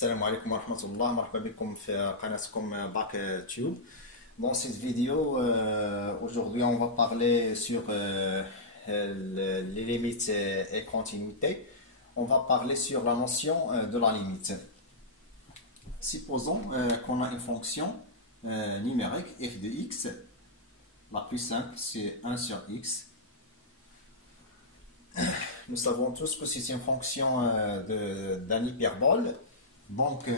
Salam alaikum wa rahmatullah, marhaba bikoum fi qanatkoum Bac Tube. Dans cette vidéo, aujourd'hui on va parler sur les limites et continuité. On va parler sur la notion de la limite. Supposons qu'on a une fonction numérique f de x. La plus simple c'est 1 sur x. Nous savons tous que c'est une fonction d'un hyperbole. Donc,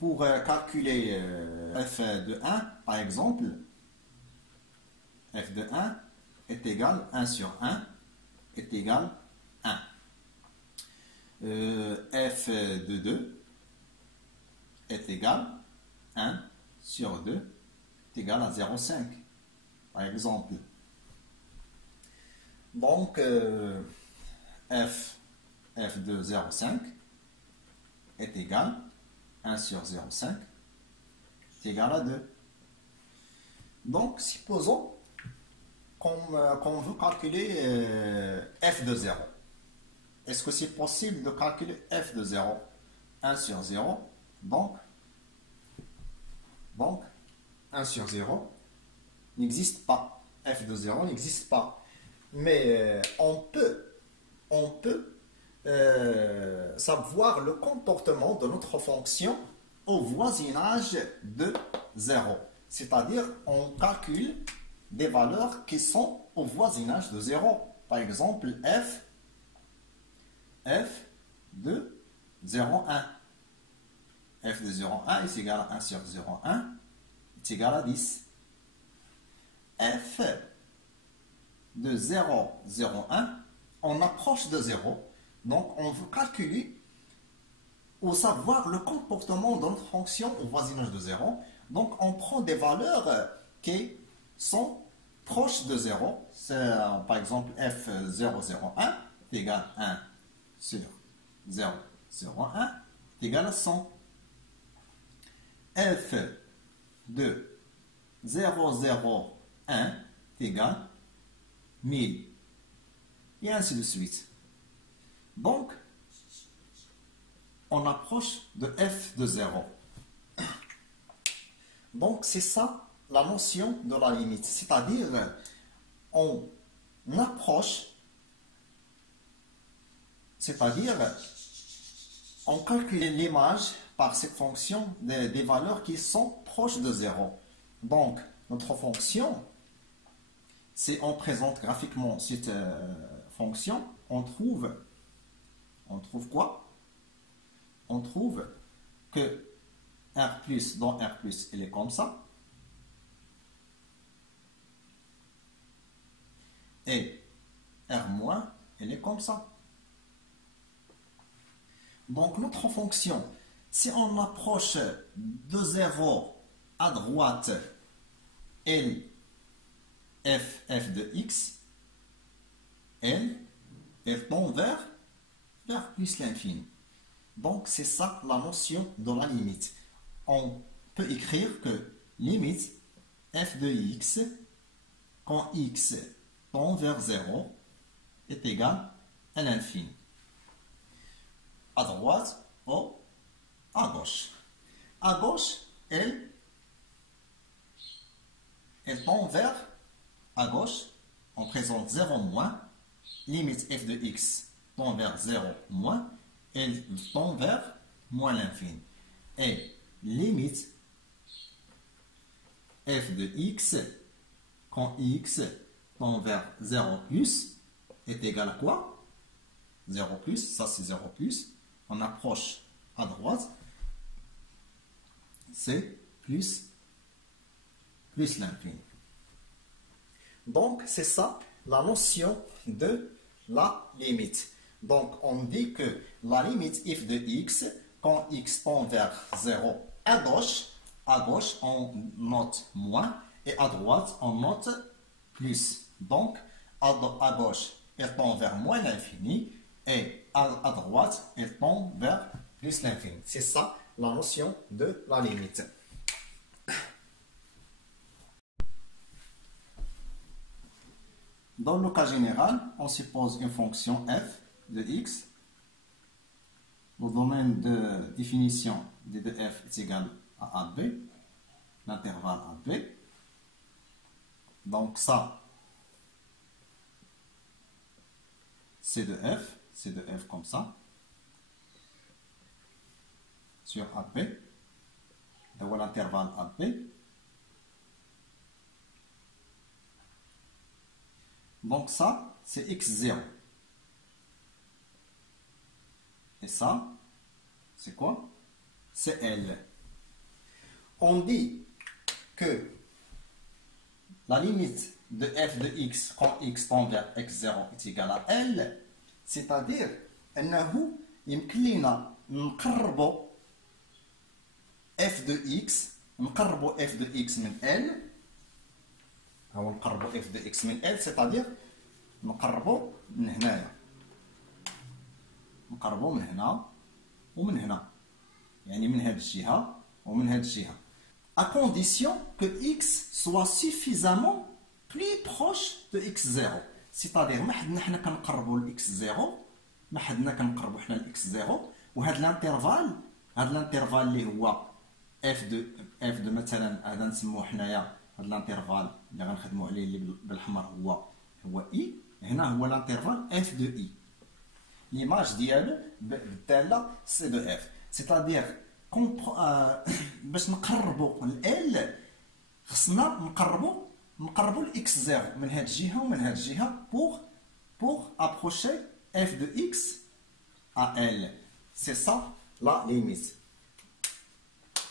pour calculer f de 1, par exemple, f de 1 est égal à 1 sur 1 est égal à 1. F de 2 est égal à 1 sur 2 est égal à 0,5, par exemple. Donc, f de 0,5 est égal à 1 sur 0,5 est égal à 2. Donc, supposons qu'on veut calculer f de 0. Est-ce que c'est possible de calculer f de 0? 1 sur 0, donc 1 sur 0 n'existe pas. F de 0 n'existe pas. Mais on peut savoir le comportement de notre fonction au voisinage de 0. C'est-à-dire, on calcule des valeurs qui sont au voisinage de 0. Par exemple, f de 0,1. F de 0,1 est égal à 1 sur 0,1 est égal à 10. F de 0,01, on approche de 0. Donc, on veut calculer ou savoir le comportement de notre fonction au voisinage de 0. Donc, on prend des valeurs qui sont proches de 0. Par exemple, f 0,01 est égal à 1 sur 0,01 est égal à 100. F de 0,01 est égal à 1000. Et ainsi de suite. Donc, on approche de f de 0. Donc, c'est ça la notion de la limite. C'est-à-dire, on approche, c'est-à-dire, on calcule l'image par cette fonction des valeurs qui sont proches de 0. Donc, notre fonction, si on présente graphiquement cette fonction, on trouve quoi? On trouve que R plus dans R plus, il est comme ça. Et R moins, il est comme ça. Donc notre fonction, si on approche de 0 à droite, elle f de x, elle tend vers plus l'infini. Donc, c'est ça la notion de la limite. On peut écrire que limite f de x, quand x tend vers 0, est égal à l'infini. À droite ou à gauche. À gauche, elle tend vers, à gauche, on présente 0 moins, limite f de x tend vers 0 moins, elle tend vers moins l'infini. Et limite f de x, quand x tend vers 0 plus, est égal à quoi? 0 plus, ça c'est 0 plus. On approche à droite, c'est plus l'infini. Donc, c'est ça la notion de la limite. Donc, on dit que la limite f de x, quand x tend vers 0 à gauche, on note moins, et à droite, on note plus. Donc, à gauche, elle tend vers moins l'infini, et à droite, elle tend vers plus l'infini. C'est ça la notion de la limite. Dans le cas général, on suppose une fonction f de x le domaine de définition d de f est égal à AB, l'intervalle AB. Donc ça, c'est de f comme ça, sur AB, dans l'intervalle AB. Donc ça, c'est x0. Et ça, c'est quoi? C'est L. On dit que la limite de f de x quand x tend vers x0 est égal à L, c'est-à-dire أنه يمكن لنا نقربوا f de x من L، أو نقربوا f de x من L، c'est-à-dire نقربوا من هنايا، نقربوا من هنا ومن هنا، يعني من هذه الجهة ومن هذه الجهة، à condition que x soit suffisamment plus proche de x0. c'est-à-dire ما حدنا حنا كنقربوا ل x0، ما حدنا كنقربوا حنا ل x0، وهذا الانترفال اللي هو f de مثلا هذا نسموه حنايا هذا الانترفال اللي غنخدموا عليه اللي بالحمر هو i، هنا هو الانترفال f de i. l'image ديالو بالداله سي دو اف، c'est-à-dire باش نقربوا ل L خصنا نقربوا ل x0 من هذه الجهه ومن هذه الجهه pour approcher f de x à L. c'est ça la limite.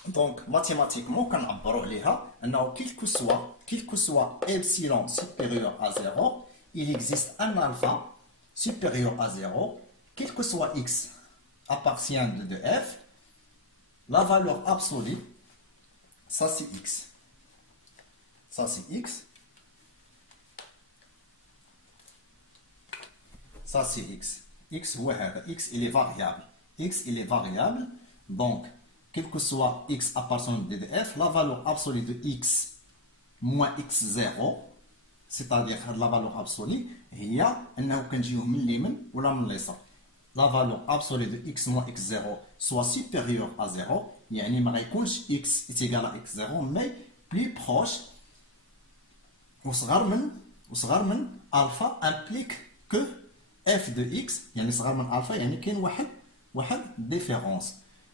Donc mathématiquement كنعبروا عليها انه quel que soit epsilon supérieur à 0, il existe un alpha supérieur à 0, quel que soit x appartient de f, la valeur absolue, ça c'est x. Ça c'est x. Ça c'est x. X, x il est variable. X il est variable. Donc, quel que soit x appartenant de f, la valeur absolue de x moins x0, c'est-à-dire la valeur absolue, هي أنه كنجيوه من اليمين ولا من اليسار. La valeur absolue de x moins x0 soit supérieure à 0, يعني ما غيكونش x est égal à x0, mais plus proche وصغر من alpha implique que f de x يعني صغر من alpha يعني كاين واحد différence.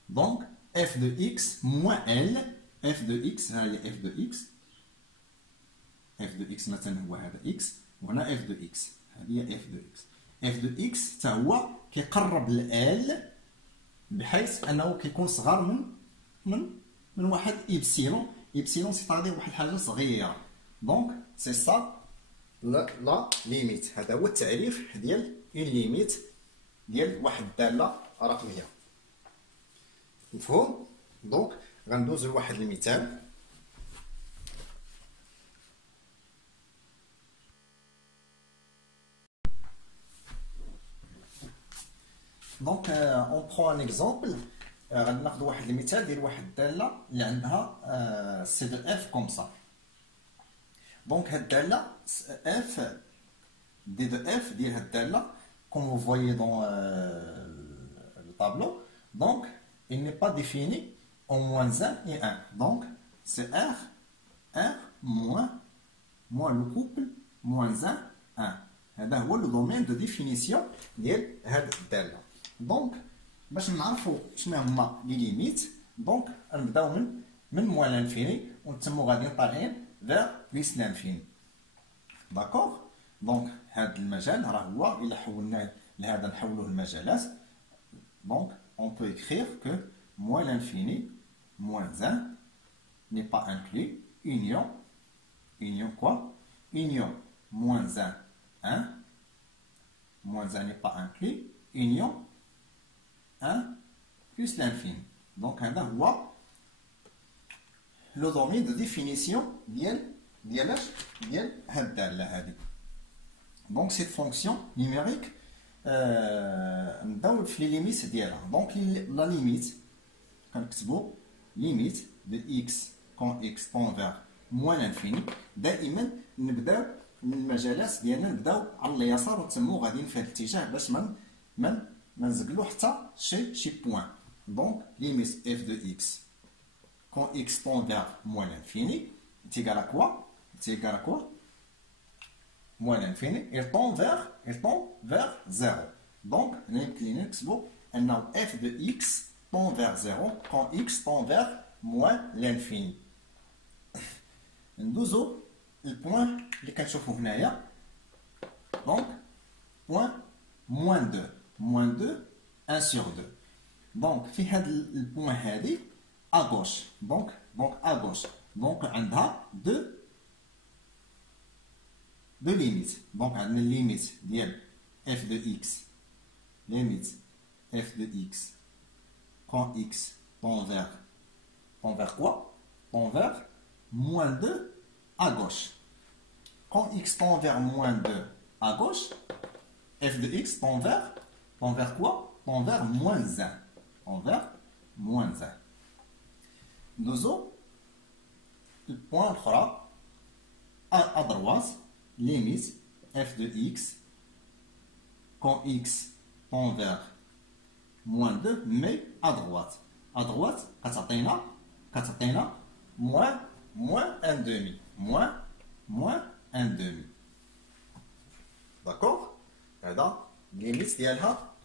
Donc f de x moins L، f de x ها هي f de x، f de x مثلا هو هذا x، وهنا f de x هذه هي f de x. f de x حتى هو كيقرب ل L بحيث انه كيكون صغر من واحد إبسيلون سيتادير واحد الحاجه صغيره. دونك سي سا لا ليميت، هذا هو التعريف ديال اون ليميت ديال واحد الداله رقميه. مفهوم؟ دونك غندوزو لواحد المثال. Donc on prend un exemple. غناخذ واحد المثال ديال واحد الداله اللي عندها سي دو اف كوم سا. دونك هاد الداله اف دي دو اف ديال هاد الداله comme vous voyez dans le tableau. Donc il n'est pas défini en moins 1 et 1. Donc c'est r moins le couple moins 1 1. هذا هو le domaine de définition ديال هاد الداله. دونك باش نعرفوا شنو هما لي ليميت، دونك نبداو من موان لانفيني ونتموا غاديين طالعين فيغ بليس لانفيني. داكوغ؟ دونك هاد المجال راه هو الا حولناه لهذا نحولوه لمجالات. دونك on peut écrire que moins l'infini moins 1 n'est pas inclus, union quoi? Union moins 1 1, moins 1 n'est pas inclus, union 1 plus l'infini. Donc هذا هو le domaine de définition ديال هاد الداله هذه. Donc cette fonction numérique نبداو في لي ليميت ديالها. دونك لا ليميت كنكتبوا ليميت de x quand x tend vers moins l'infini. دائما نبداو من المجالات ديالنا نبداو على اليسار ونتسموا غاديين في هذا الاتجاه باش من نزقلو حتى شي بوان. دونك ليميت اف دو اكس quand x tend vers moins l'infini est égal à quoi? C'est égal à quoi? Moins l'infini, il tend vers 0. Donc, f de x tend vers 0 quand x tend vers moins l'infini. Nous avons le point que nous voyons. Donc, point moins 2. Moins 2, 1 sur 2. Donc, le point à gauche. Donc à gauche. Donc, on a deux limites. Donc, on a une limite de f de x. Limite f de x. Quand x tend vers quoi? Tend vers moins 2 à gauche. Quand x tend vers moins 2 à gauche, f de x tend vers quoi? Tend vers moins 1. Tend vers moins 1. Nous avons le point à droite, limite f de x quand x tend vers moins 2, mais à droite. À droite, moins 1 demi. Moins 1 demi. D'accord? Limite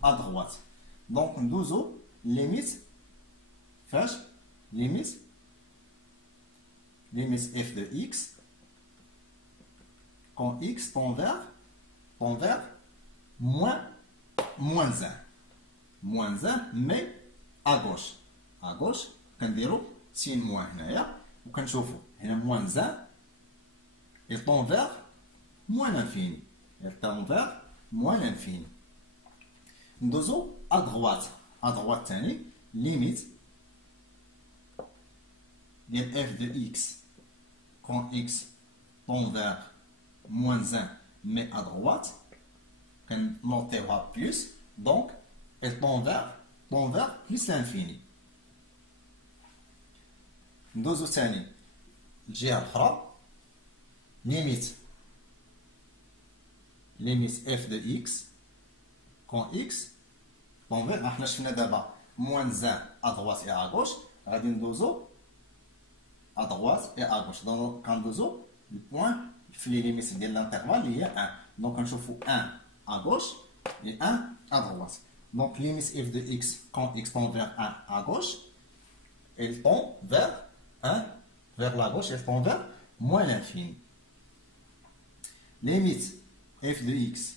à droite. Donc, nous avons limite f de x quand x tend vers moins 1. Moins 1, mais à gauche. À gauche, on va signe moins. On va voir moins 1, il tend vers moins l'infini. Il tend vers moins l'infini. Nous avons à droite. À droite, limite de f de x quand x tend vers moins 1 mais à droite quand notera plus, donc elle tend vers plus l'infini. ندوزو ثاني الجهة الأخرى limite f de x quand x tend vers احنا شفنا دابا moins 1 à droite et à gauche غادي ندوزو à droite et à gauche. Donc, quand nous avons le point, les limites de l'intervalle, il y a 1. Donc, on trouve 1 à gauche et 1 à droite. Donc, limite f de x, quand x tend vers 1 à gauche, elle tend vers 1 vers la gauche, elle tend vers moins l'infini. Limite f de x,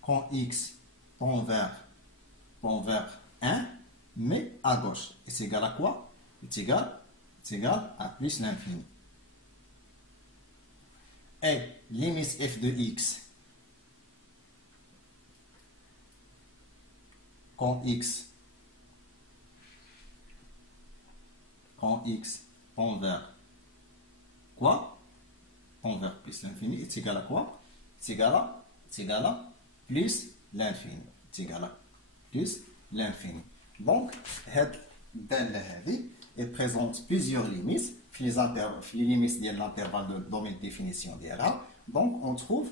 quand x tend vers 1, mais à gauche. Et c'est égal à quoi? C'est égal à plus l'infini. Et limite f de x quand x tend vers quoi? Tend vers plus l'infini. C'est égal à quoi? C'est égal à plus l'infini. C'est égal à plus l'infini. Donc, il présente plusieurs limites, les limites de l'intervalle de domaine de définition d'IRA. Donc, on trouve,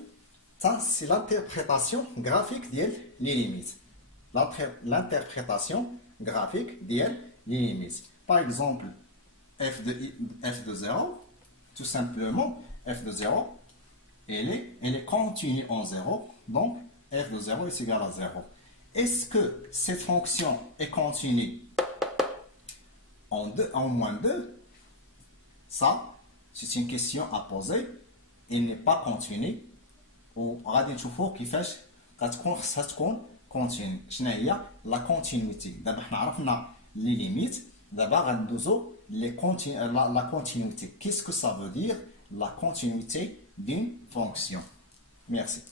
ça c'est l'interprétation graphique des limites. L'interprétation graphique des limites. Par exemple, f de 0, tout simplement, f de 0, elle est continue en 0, donc f de 0 est égal à 0. Est-ce que cette fonction est continue en moins 2? Ça, c'est une question à poser. Elle n'est pas continue. Ou غادي نشوفوا كيفاش غتكون continue. شنو هي la continuité. دابا حنا عرفنا les limites. دابا غندوزو la continuité. Qu'est-ce que ça veut dire la continuité d'une fonction? Merci.